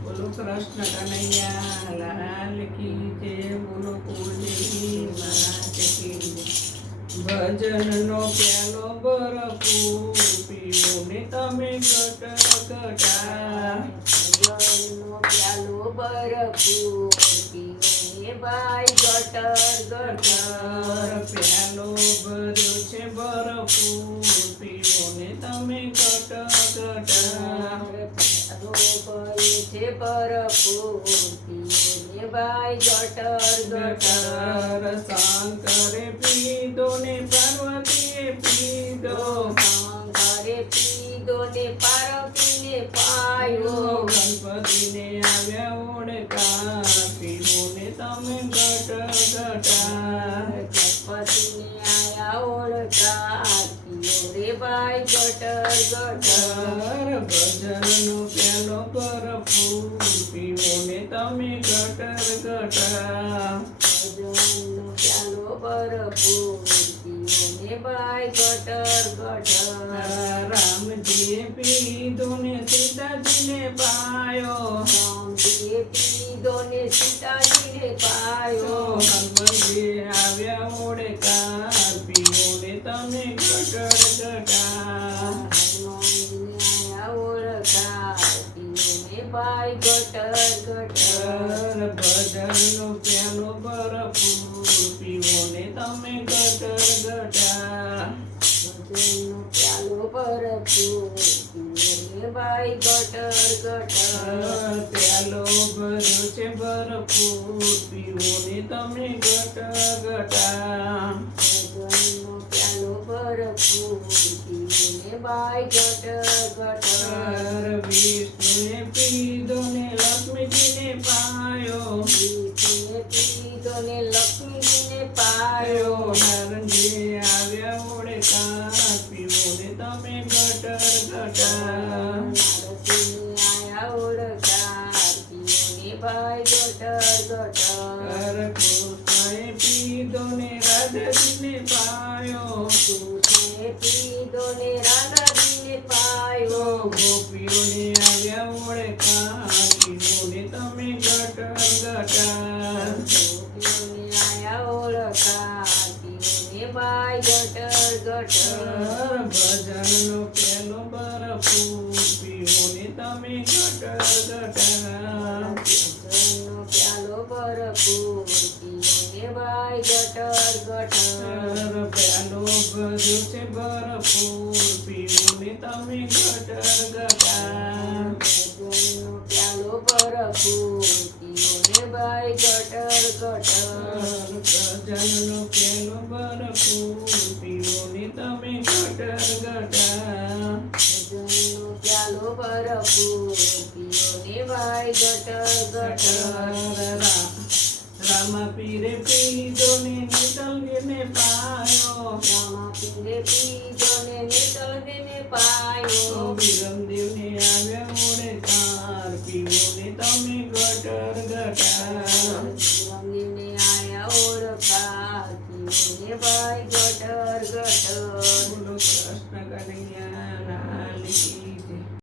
બોલો કૃષ્ણ કનૈયા લાલ કી જય, બોલો કુળદેવી માત કી જય। ભજનનો પ્યાલો ભરપૂર પીવો ને તમે ઘટ ઘટા, ભજનનો પ્યાલો ભરપૂર પીવો ને ભાઈ ગટર ગટર। પ્યાલો ભર્યો છે ભરપૂર પીવો ને તમે ઘટ ઘટા। પ્યાલો ભર્યો છે ભરપૂર પીવો ને ભાઈ ગટર ગટર। શંકરે પીધો ને પાર્વતીએ પીધો, શંકરે પીધો ને પાર્વતીને પાયો। ગણપતિને આવ્યા ઓળખા પીવો ને તમે ઘટ ઘટા। ગણપતિને આયા ઓળખા પીવો રે ભાઈ ગટર ગટર। ભજનનો પ્યાલો ભરપૂર પીવો ને તમે ઘટર ઘટા। ભજનનો પ્યાલો ભરપૂર પીવો ને ભાઈ ગટર ગટર। રામજીએ પીધો ને સીતાજીને પાયો, રામજીએ પીધો ને સીતાજીને પાયો। હનુમાનજી આવ્યા ઓળખા પીવો ને તમે ઘટર ઘટા। હનુમાનજીને આયા ઓળખા પીવો ને ભાઈ ગટર ગટર। ભજનનો પ્યાલો ભરપૂર પીવો ને તમે ઘટર ઘટા। ભજનનો પ્યાલો ભરપૂર પીવો ને ભાઈ ગટર ગટર। પ્યાલો ભર્યો છે ભરપૂર પીવો ને તમે ઘટ ઘટા। ભજનનો પ્યાલો ભરપૂર પીવો ને ભાઈ ગટર ગટર। વિષ્ણુએ પીધો ને લક્ષ્મીજીને પાયો, વિષ્ણુએ પીધો ને લક્ષ્મીજીને પાયો। નારંગી આવ્યા ઓળખા પીવો ને તમે ઘટર ઘટા। નારદજીને આયા ઓળખા પીવો ને ભાઈ ગટર ગટર। કૃષ્ણએ પીધો ને રાધાજીને પાયો, કૃષ્ણએ પીધો ને રાધાજીને પાયો। ગોપીઓને આવ્યા ઓળખા પીવો ને તમે ઘટર ઘટા। ગોપીઓને આયા ઓળખા પીવો ને ભાઈ ગટર ગટર। ભજનનો પ્યાલો ભરપૂર પીવો ને તમે ઘટર ઘટા। ભજનનો પ્યાલો ભરપૂર પીવો ને ભાઈ ગટર ગટર। પ્યાલો ભર્યો છે ભરપૂર પીવો ને તમે ઘટર ઘટા। ભજનનો પ્યાલો ભરપૂર પીવો ને ભાઈ ગટર ગટર। ભજનનો પ્યાલો ભરપૂર પીવો ને તમે ઘટર ઘટા। ભજનનો પ્યાલો ભરપૂર પીવો ને ભાઈ ગટર ગટર। રામા પીરે પીધો ને નીતલગીને પાયો, રામા પીરે પીધો ને નીતલગીને પાયો। વિરમદેવને આવ્યા ઓળખાર પીવો ને તમે ઘટર ઘટા। મંદિરને આયા ઓળખા પીવો ને ભાઈ